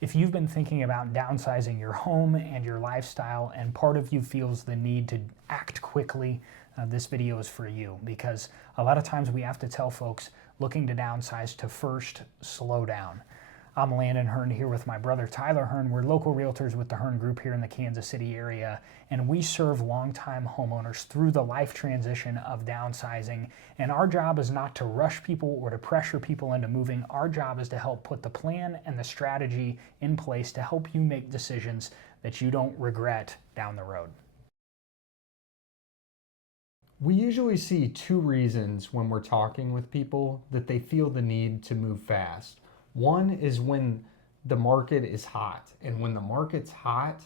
If you've been thinking about downsizing your home and your lifestyle, and part of you feels the need to act quickly, this video is for you, because a lot of times we have to tell folks looking to downsize to first slow down. I'm Landon Hearn here with my brother Tyler Hearn. We're local realtors with the Hearn Group here in the Kansas City area, and we serve longtime homeowners through the life transition of downsizing. And our job is not to rush people or to pressure people into moving. Our job is to help put the plan and the strategy in place to help you make decisions that you don't regret down the road. We usually see two reasons when we're talking with people that they feel the need to move fast. One is when the market is hot, and when the market's hot,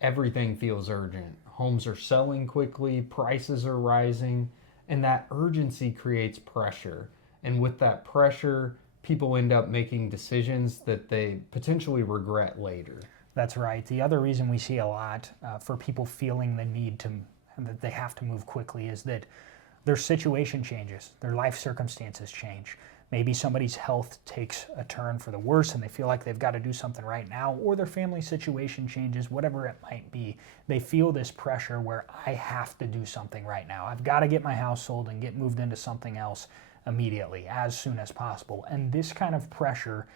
everything feels urgent. Homes are selling quickly, prices are rising, and that urgency creates pressure. And with that pressure, people end up making decisions that they potentially regret later. That's right. The other reason we see a lot for people feeling the need to, that they have to move quickly, is that their situation changes, their life circumstances change. Maybe somebody's health takes a turn for the worse and they feel like they've got to do something right now, or their family situation changes, whatever it might be. They feel this pressure where I have to do something right now. I've got to get my house sold and get moved into something else immediately, as soon as possible. And this kind of pressure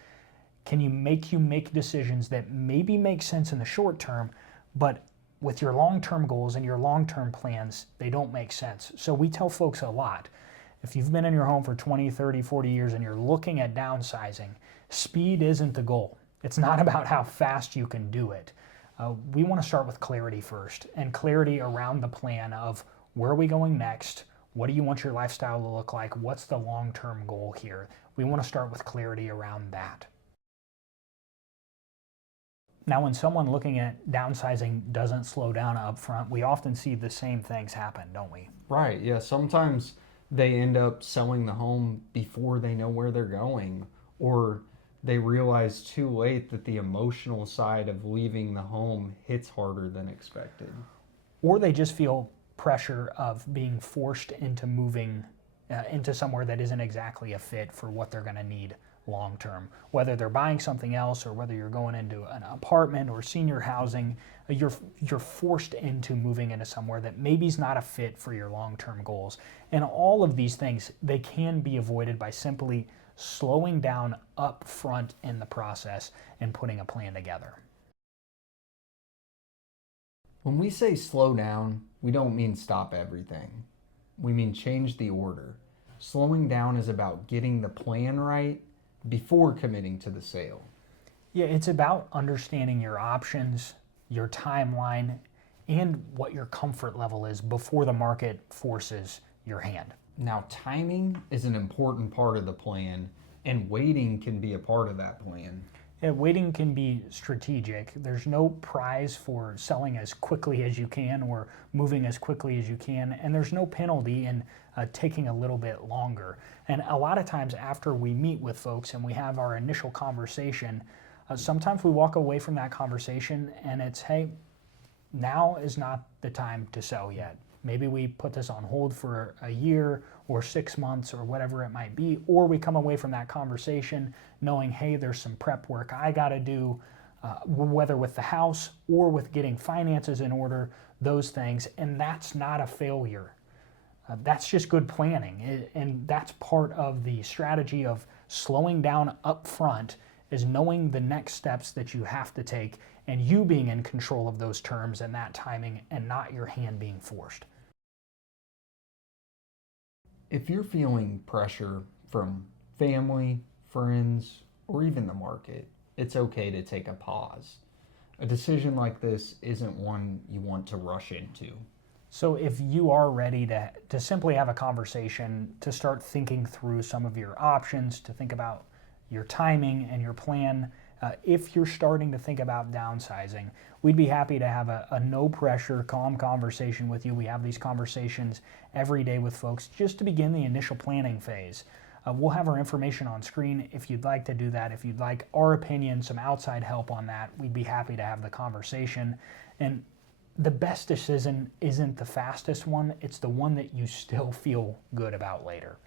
can make decisions that maybe make sense in the short term, but with your long-term goals and your long-term plans, they don't make sense. So we tell folks a lot, if you've been in your home for 20, 30, 40 years and you're looking at downsizing, speed isn't the goal. It's not about how fast you can do it. We want to start with clarity first, and clarity around the plan of where are we going next? What do you want your lifestyle to look like? What's the long-term goal here? We want to start with clarity around that. Now, when someone looking at downsizing doesn't slow down up front, we often see the same things happen, don't we? Right, yeah. Sometimes they end up selling the home before they know where they're going, or they realize too late that the emotional side of leaving the home hits harder than expected. Or they just feel pressure of being forced into moving into somewhere that isn't exactly a fit for what they're going to need long term. Whether they're buying something else or whether you're going into an apartment or senior housing, you're forced into moving into somewhere that maybe is not a fit for your long-term goals. And all of these things, they can be avoided by simply slowing down up front in the process and putting a plan together. When we say slow down, we don't mean stop everything. We mean change the order. Slowing down is about getting the plan right before committing to the sale. Yeah, it's about understanding your options, your timeline, and what your comfort level is before the market forces your hand. Now, timing is an important part of the plan, and waiting can be a part of that plan. Yeah, waiting can be strategic. There's no prize for selling as quickly as you can or moving as quickly as you can, and there's no penalty in taking a little bit longer. And a lot of times after we meet with folks and we have our initial conversation, sometimes we walk away from that conversation and it's, hey, now is not the time to sell yet. Maybe we put this on hold for a year or 6 months or whatever it might be, or we come away from that conversation knowing, hey, there's some prep work I got to do, whether with the house or with getting finances in order, those things, and that's not a failure. That's just good planning, and that's part of the strategy of slowing down up front, is knowing the next steps that you have to take and you being in control of those terms and that timing and not your hand being forced. If you're feeling pressure from family, friends, or even the market, it's okay to take a pause. A decision like this isn't one you want to rush into. So if you are ready to simply have a conversation, to start thinking through some of your options, to think about your timing and your plan, if you're starting to think about downsizing, we'd be happy to have a no pressure, calm conversation with you. We have these conversations every day with folks just to begin the initial planning phase. We'll have our information on screen if you'd like to do that. If you'd like our opinion, some outside help on that, we'd be happy to have the conversation. And the best decision isn't the fastest one, it's the one that you still feel good about later.